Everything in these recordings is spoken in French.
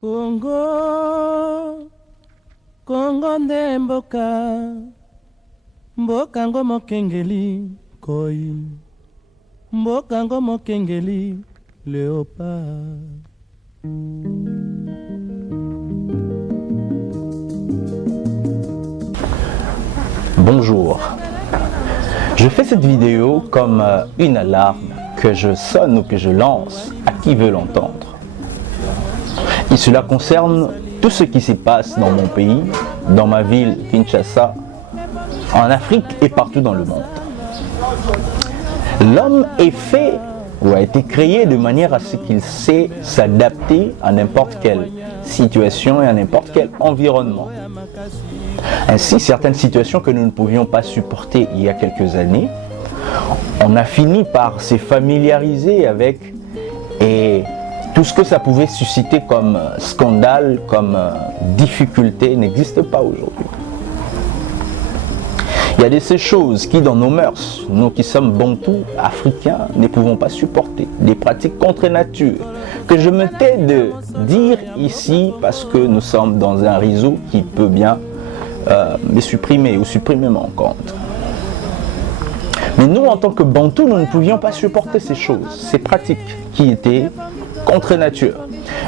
Congo, Congo nde mboka, mboka ngo mokengeli koi, mboka ngo mokengeli léopard. Bonjour, je fais cette vidéo comme une alarme que je sonne ou que je lance à qui veut l'entendre. Et cela concerne tout ce qui se passe dans mon pays, dans ma ville Kinshasa, en Afrique et partout dans le monde. L'homme est fait ou a été créé de manière à ce qu'il sait s'adapter à n'importe quelle situation et à n'importe quel environnement. Ainsi, certaines situations que nous ne pouvions pas supporter il y a quelques années, on a fini par se familiariser avec et tout ce que ça pouvait susciter comme scandale, comme difficulté n'existe pas aujourd'hui. Il y a de ces choses qui, dans nos mœurs, nous qui sommes bantous, africains, ne pouvons pas supporter. Des pratiques contre nature que je me tais de dire ici parce que nous sommes dans un réseau qui peut bien me supprimer ou supprimer mon compte. Mais nous, en tant que bantous, nous ne pouvions pas supporter ces choses, ces pratiques qui étaient contre nature.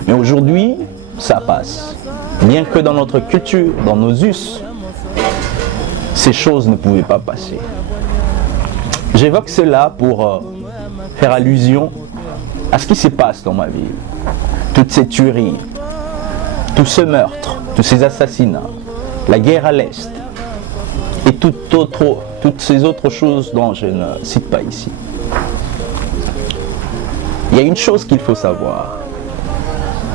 Mais aujourd'hui, ça passe. Bien que dans notre culture, dans nos us, ces choses ne pouvaient pas passer. J'évoque cela pour faire allusion à ce qui se passe dans ma ville. Toutes ces tueries, tous ces meurtres, tous ces assassinats, la guerre à l'Est et toutes ces autres choses dont je ne cite pas ici. Il y a une chose qu'il faut savoir.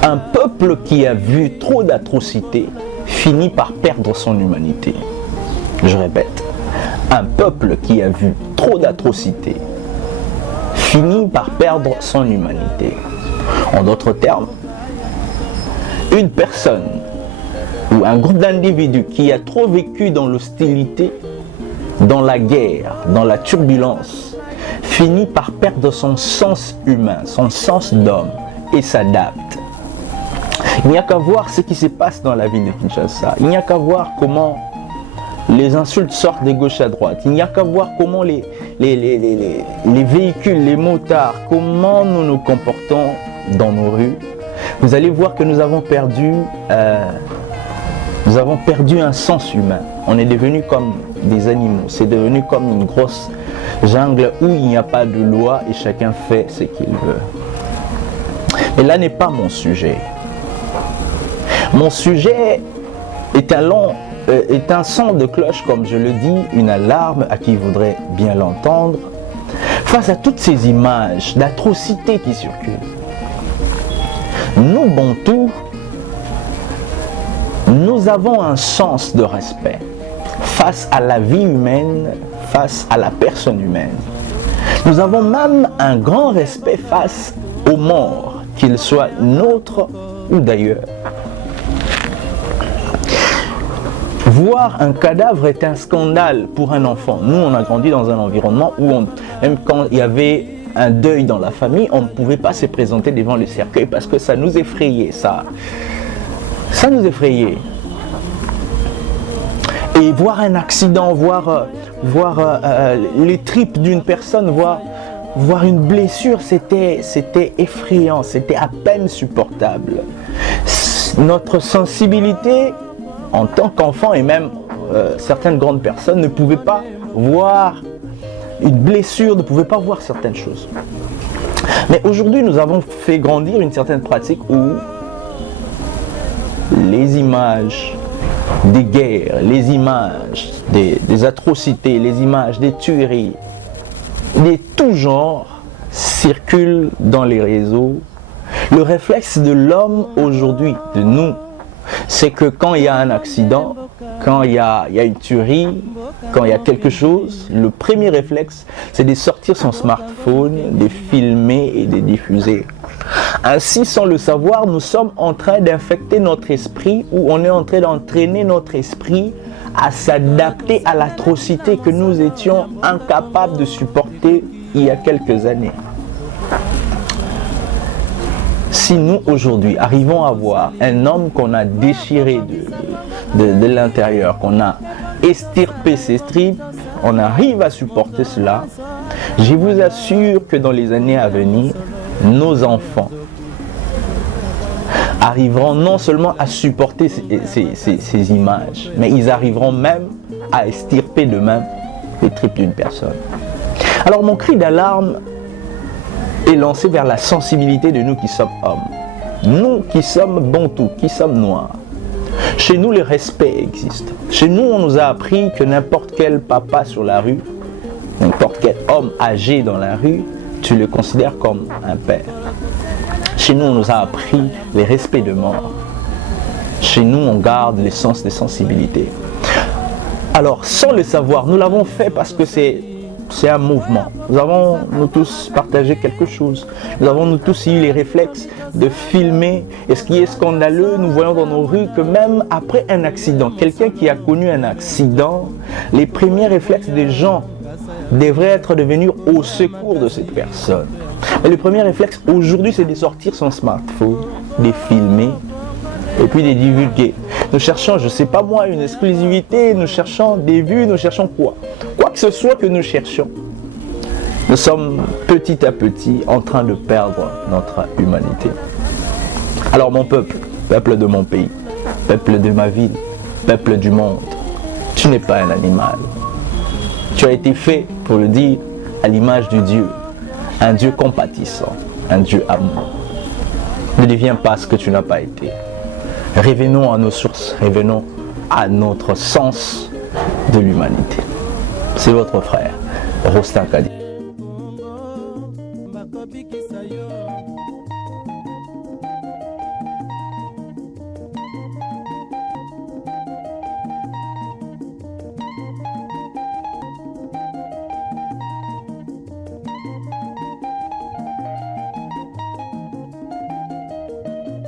Un peuple qui a vu trop d'atrocités finit par perdre son humanité. Je répète, un peuple qui a vu trop d'atrocités finit par perdre son humanité. En d'autres termes, une personne ou un groupe d'individus qui a trop vécu dans l'hostilité, dans la guerre, dans la turbulence, finit par perdre son sens humain, son sens d'homme et s'adapte. Il n'y a qu'à voir ce qui se passe dans la ville de Kinshasa. Il n'y a qu'à voir comment les insultes sortent de gauche à droite. Il n'y a qu'à voir comment les véhicules, les motards, comment nous nous comportons dans nos rues. Vous allez voir que nous avons perdu un sens humain. On est devenu comme des animaux. C'est devenu comme une grosse jungle où il n'y a pas de loi et chacun fait ce qu'il veut. Mais là n'est pas mon sujet. Mon sujet est un son de cloche, comme je le dis, une alarme à qui voudrait bien l'entendre, face à toutes ces images d'atrocités qui circulent. Nous, bantous, nous avons un sens de respect face à la vie humaine, face à la personne humaine. Nous avons même un grand respect face aux morts, qu'ils soient nôtres ou d'ailleurs. Voir un cadavre est un scandale pour un enfant. Nous, on a grandi dans un environnement où, même quand il y avait un deuil dans la famille, on ne pouvait pas se présenter devant le cercueil parce que ça nous effrayait. Ça nous effrayait. Et voir un accident, voir les tripes d'une personne, voir une blessure, c'était effrayant, c'était à peine supportable. Notre sensibilité en tant qu'enfant et même certaines grandes personnes ne pouvaient pas voir une blessure, ne pouvaient pas voir certaines choses. Mais aujourd'hui, nous avons fait grandir une certaine pratique où les images des guerres, les images des atrocités, les images des tueries, de tout genre circulent dans les réseaux. Le réflexe de l'homme aujourd'hui, de nous, c'est que quand il y a un accident, quand il y a une tuerie, quand il y a quelque chose, le premier réflexe, c'est de sortir son smartphone, de filmer et de diffuser. Ainsi, sans le savoir, nous sommes en train d'infecter notre esprit ou on est en train d'entraîner notre esprit à s'adapter à l'atrocité que nous étions incapables de supporter il y a quelques années. Si nous, aujourd'hui, arrivons à voir un homme qu'on a déchiré de l'intérieur, qu'on a estirpé ses tripes, on arrive à supporter cela, je vous assure que dans les années à venir, nos enfants arriveront non seulement à supporter ces images, mais ils arriveront même à estirper de même les tripes d'une personne. Alors mon cri d'alarme est lancé vers la sensibilité de nous qui sommes hommes. Nous qui sommes bantous, qui sommes noirs. Chez nous, le respect existe. Chez nous, on nous a appris que n'importe quel papa sur la rue, n'importe quel homme âgé dans la rue, tu le considères comme un père. Chez nous, on nous a appris les respects de mort. Chez nous, on garde le sens de sensibilité. Alors, sans le savoir, nous l'avons fait parce que c'est un mouvement. Nous avons, nous tous, partagé quelque chose. Nous avons, nous tous, eu les réflexes de filmer. Et ce qui est scandaleux, nous voyons dans nos rues que même après un accident, quelqu'un qui a connu un accident, les premiers réflexes des gens devraient être de venir au secours de cette personne. Mais le premier réflexe aujourd'hui, c'est de sortir son smartphone, de filmer et puis de divulguer. Nous cherchons, je ne sais pas moi, une exclusivité, nous cherchons des vues, nous cherchons quoi? Quoi que ce soit que nous cherchons. Nous sommes petit à petit en train de perdre notre humanité. Alors mon peuple, peuple de mon pays, peuple de ma ville, peuple du monde, tu n'es pas un animal. Tu as été fait, pour le dire, à l'image du Dieu. Un Dieu compatissant, un Dieu amour. Ne deviens pas ce que tu n'as pas été. Revenons à nos sources, revenons à notre sens de l'humanité. C'est votre frère, Rostin Kadi.